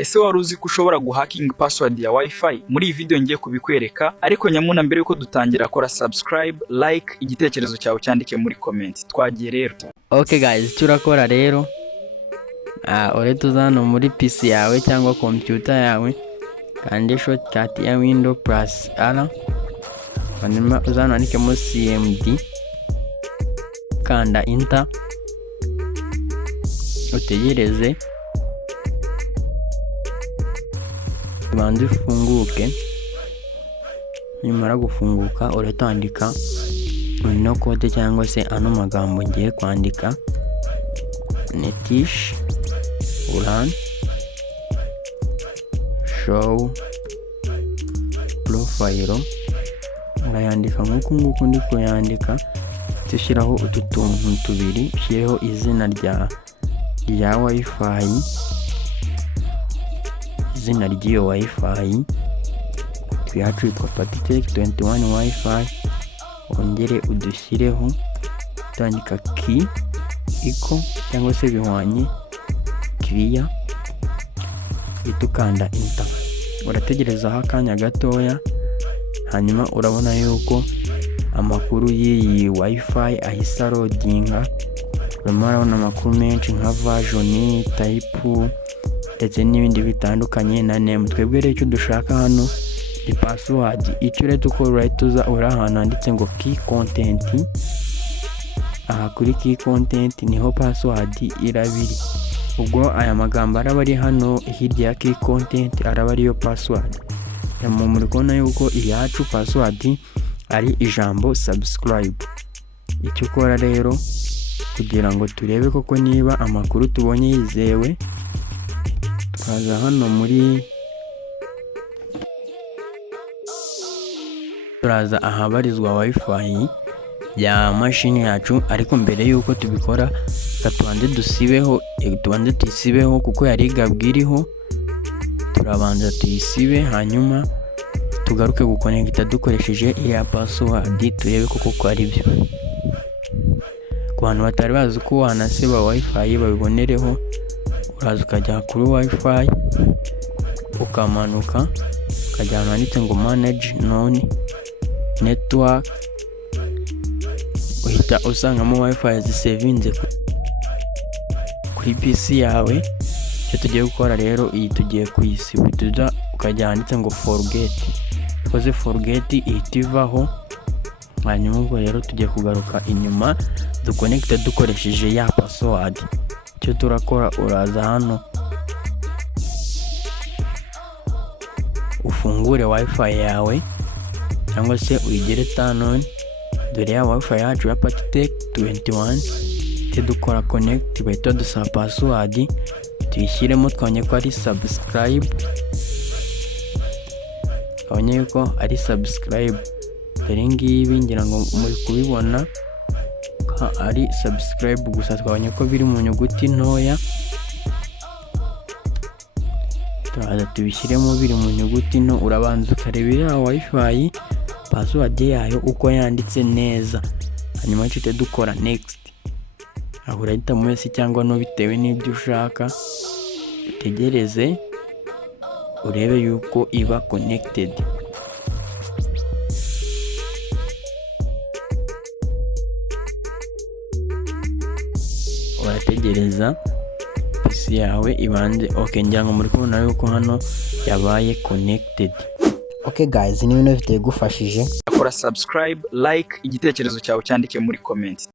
Ese wari uzi ko ushobora guhacking password ya Wi-Fi? Muri iyi video ngiye kubikwereka, ariko nyamuna mbere yuko dutangira kora subscribe, like, igitekerezo cyawe cyandike muri comment. Twagiye rero. Okay guys, turakora rero. Uretse uzano muri PC yawe cyangwa computer yawe, kandi shortcut ya window plus R. Hanyuma uzano andikemo cmd, kanda enter, utegereze banze funguke. Nyuma gufunguka uratandika no code cyangwa se ano magambo ngiye kwandika: netish uran show profile. Urayandika nk'uko ndi kuyandika, tushyiraho utu tuntu tubiri, shyireho izina rya Wi-Fi, izina ry'iyo Wi-Fi twiyacu yitwa Patitech 21 Wi-Fi. Ongere udushyireho, tandika key iko cyangwa se bihwanye clear, itukanda enter. Urategereza akanya gatoya, hanyuma urabona yuko amakuru y'iyi Wi-Fi ahisa loadinga. Urabona amakuru menshi nka version, type ndetse n'ibindi bitandukanye na name. Twebwe rero icyo dushaka hano ni password. Icyo rero ukora tuza ahantu handitse ngo key content. Aha kuri key content niho password irabiri. Ubwo aya magambo araba ari hano hirya ya key content araba ariyo password. Muri kubona yuko iyacu password ari ijambo subscribe. Icyo ukora rero kugira ngo turebe koko niba amakuru tubonye yizewe, twaza hano muri turaza ahabarizwa Wi-Fi ya mashini yacu. Ariko mbere yuko tubikora tubanze tuyisibeho kuko yari igabwiriho. Turabanza tuyisibe, hanyuma tugaruke guconnecta dukoresheje iya password, turebe koko ari byo. Ku bantu batari bazi ko wanasiba Wi-Fi babibonereho, uraza ukajya kuri Wi-Fi ukamanuka ukajya handitse ngo manage non network, uhita usangamo Wi-Fi zisevinze kuri PC yawe. Icyo tugiye gukora rero, iyi tugiye kuyisiba, tuza ukajya handitse ngo forget, ukoze forget ihita ivaho. Hanyuma ubwo rero tugiye kugaruka inyuma duconnecte dukoresheje ya password. Icyo turakora, uraza hano ufungure Wi-Fi yawe cyangwa se uyigere turn on. Dore ya Wi-Fi yacu ya Patitech 21 dukora connect, bahita dusaba password tuyishyiremo, twanye ko ari subscribe. Twanye yuko ari subscribe. Dore ngibi ngira ngo muri kubibona ari subscribe gusa, twabonye ko biri mu nyuguti ntoya. Turaza tubishyiremo biri mu nyuguti nto. Urabanza ukarebera Wi-Fi password yayo uko yanditse neza, hanyuma cyo dukora next. Aho urahita mwese cyangwa no bitewe n'ibyo ushaka, utegereze urebe yuko iba connected. Urategereza PC yawe ibanze. Okay, ngira ngo muri kubona yuko hano yabaye connected. Okay guys, ni ibintu bifite gufashije. Kora subscribe, like, igitekerezo cyawe cyandike muri comment.